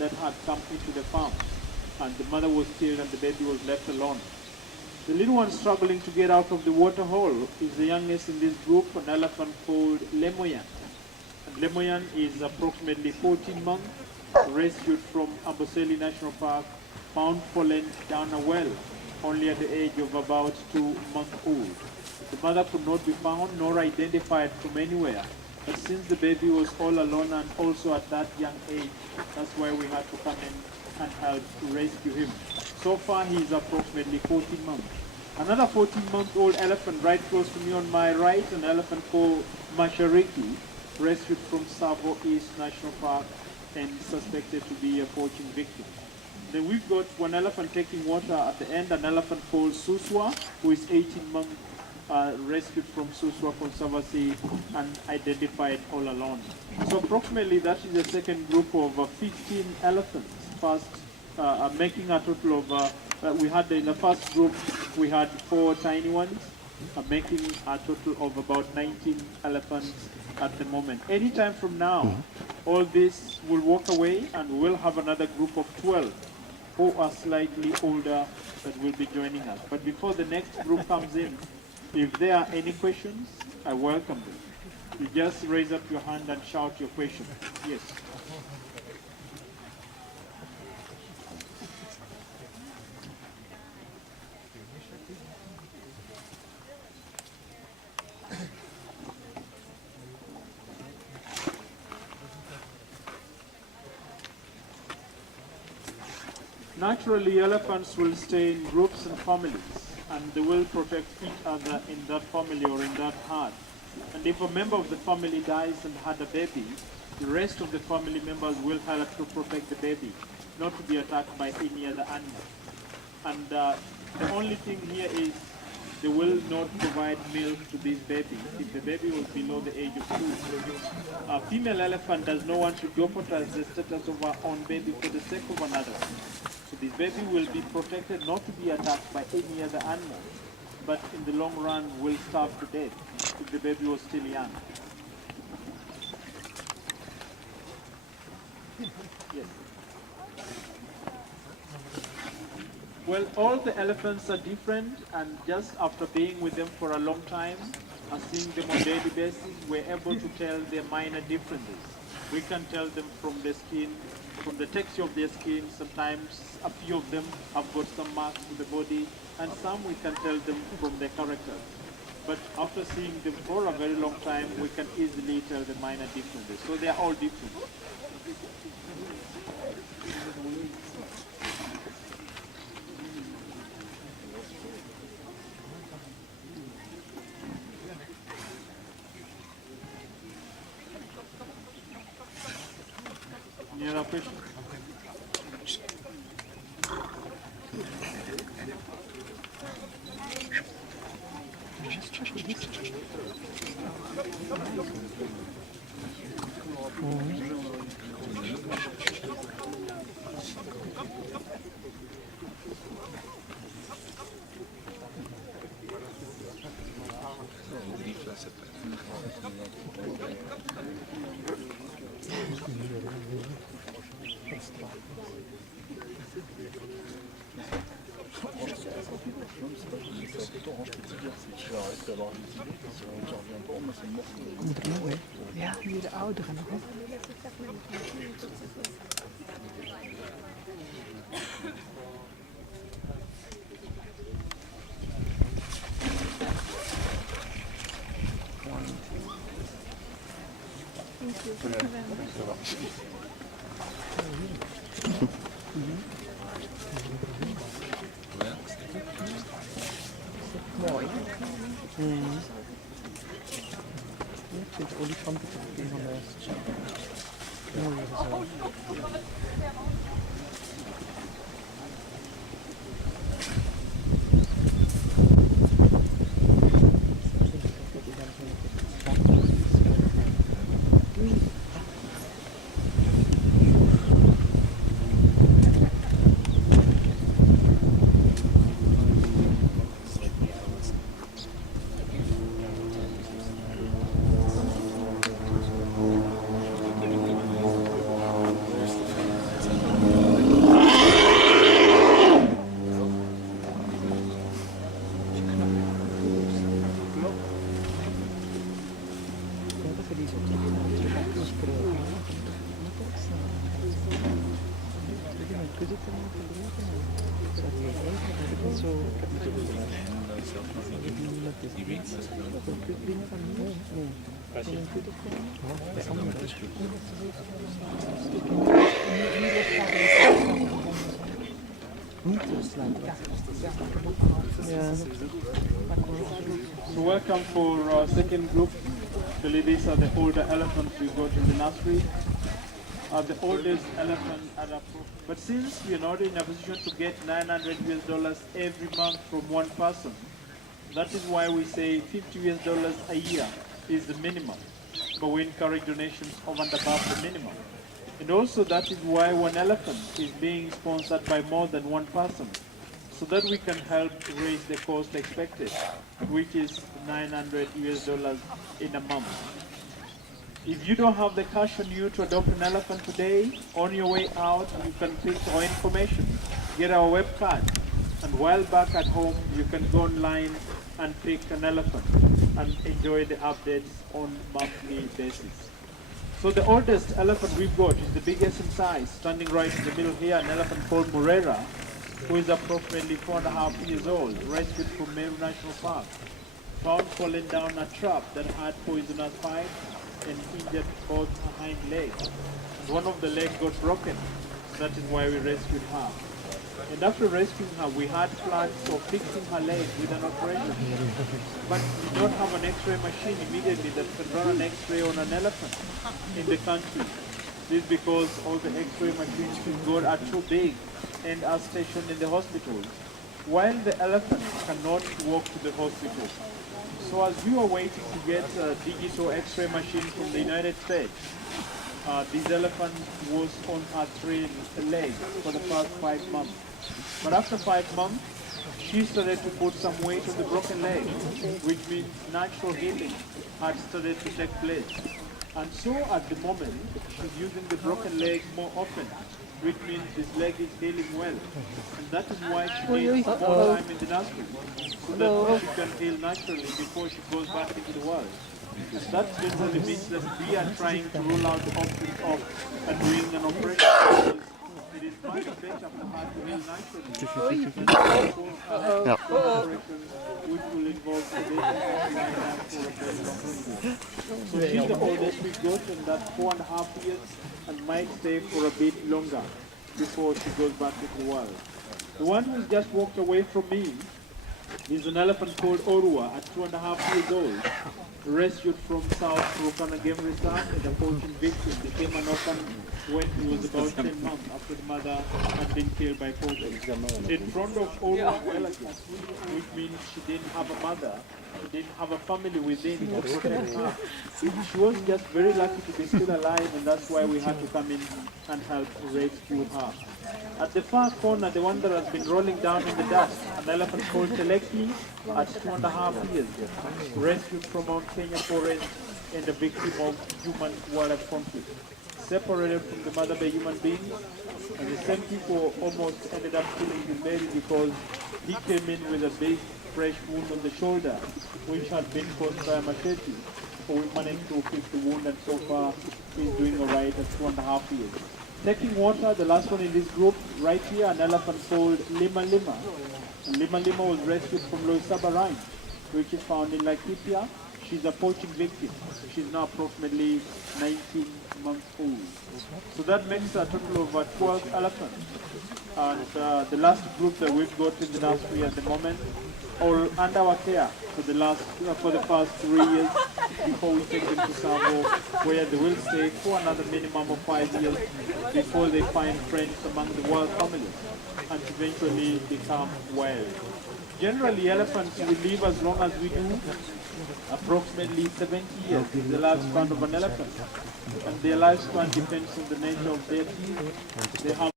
that had come into the farm. And the mother was killed and the baby was left alone. The little one struggling to get out of the water hole is the youngest in this group, an elephant called Lemoyan. And Lemoyan is approximately 14 months, rescued from Amboseli National Park, found fallen down a well, only at the age of about 2 months old. The mother could not be found nor identified from anywhere. But since the baby was all alone and also at that young age, that's why we had to come in and help to rescue him. So far, he is approximately 14 months. Another 14-month-old elephant right close to me on my right, an elephant called Mashariki, rescued from Savo East National Park and suspected to be a poaching victim. Then we've got one elephant taking water at the end, an elephant called Suswa, who is 18 months, rescued from Suswa Conservancy and identified all alone. So approximately that is the second group of 15 elephants, first making a total of, we had in the first group, we had 4 tiny ones, making a total of about 19 elephants at the moment. Anytime from now, all this will walk away and we'll have another group of 12 who are slightly older that will be joining us. But before the next group comes in, if there are any questions, I welcome them. You just raise up your hand and shout your question. Yes. Naturally, elephants will stay in groups and families, and they will protect each other in that family or in that herd. And if a member of the family dies and had a baby, the rest of the family members will help to protect the baby, not to be attacked by any other animal. And the only thing here is they will not provide milk to this baby if the baby was below the age of 2. A female elephant does not want to jeopardize the status of her own baby for the sake of another. So this baby will be protected not to be attacked by any other animal, but in the long run will starve to death if the baby was still young. Yes. Well, all the elephants are different, and just after being with them for a long time and seeing them on a daily basis, we're able to tell their minor differences. We can tell them from the skin, from the texture of their skin. Sometimes a few of them have got some marks on the body, and some we can tell them from their characters. But after seeing them for a very long time, we can easily tell the minor differences. So they are all different. Any other questions? Ja, nu de ouderen nog. Mooi. Ik vind de olifanten toch een van de mooiere zo. Così che non penso capito così. So welcome for our second group. Actually, these are the older elephants we got in the nursery. The oldest elephant at a but since we are not in a position to get $900 every month from one person, that is why we say $50 a year is the minimum. But we encourage donations over and above the minimum. And also that is why one elephant is being sponsored by more than one person, so that we can help raise the cost expected, which is $900 in a month. If you don't have the cash on you to adopt an elephant today, on your way out, you can pick our information, get our web card, and while back at home, you can go online and pick an elephant and enjoy the updates on monthly basis. So the oldest elephant we've got is the biggest in size, standing right in the middle here, an elephant called Morera, who is approximately 4.5 years old, rescued from Meru National Park, found falling down a trap that had poisonous pipe and injured both her hind legs. One of the legs got broken, so that is why we rescued her. And after rescuing her, we had plans of fixing her leg with an operation. But we don't have an X-ray machine immediately that can run an X-ray on an elephant in the country. This is because all the X-ray machines we've got are too big and are stationed in the hospitals, while the elephant cannot walk to the hospital. So as we were waiting to get a digital X-ray machine from the United States, this elephant was on her 3 legs for the past 5 months. But after 5 months, she started to put some weight on the broken leg, which means natural healing had started to take place. And so at the moment, she's using the broken leg more often, which means this leg is healing well. And that is why she needs more time in the nursery, so that she can heal naturally before she goes back into the world. And that literally means that we are trying to rule out the option of doing an operation, because it is much better for her to heal naturally. Operations which will involve sedation for a very long period. So she's the oldest we got, and that's 4.5 years, and might stay for a bit longer before she goes back into the world. The one who's just walked away from me is an elephant called Orua at 2.5 years old, rescued from South Turkana Game Reserve and a poaching victim. Became an orphan when he was about 10 months after the mother had been killed by poachers. In front of Orua relatives, which means she didn't have a mother, she didn't have a family within that protected her. She was just very lucky to be still alive, and that's why we had to come in and help rescue her. At the far corner, the one that has been rolling down in the dust, an elephant called Teleki at 2.5 years, rescued from Mount Kenya forest and a victim of human-wildlife conflict. Separated from the mother by human beings, and the same people almost ended up killing his baby because he came in with a big fresh wound on the shoulder, which had been caused by a machete. So we managed to fix the wound, and so far he's doing alright at 2.5 years. Taking water, the last one in this group, right here, an elephant called Lima Lima. And Lima Lima was rescued from Loisaba Range, which is found in Laikipia. She's a poaching victim. She's now approximately 19 months old. So that makes a total of 12 elephants. And the last group that we've got in the nursery at the moment, all under our care for the past 3 years before we take them to Savo, where they will stay for another minimum of 5 years before they find friends among the wild families and eventually become wild. Generally, elephants will live as long as we do. Approximately 70 years is the lifespan of an elephant, and their lifespan depends on the nature of their teeth. They have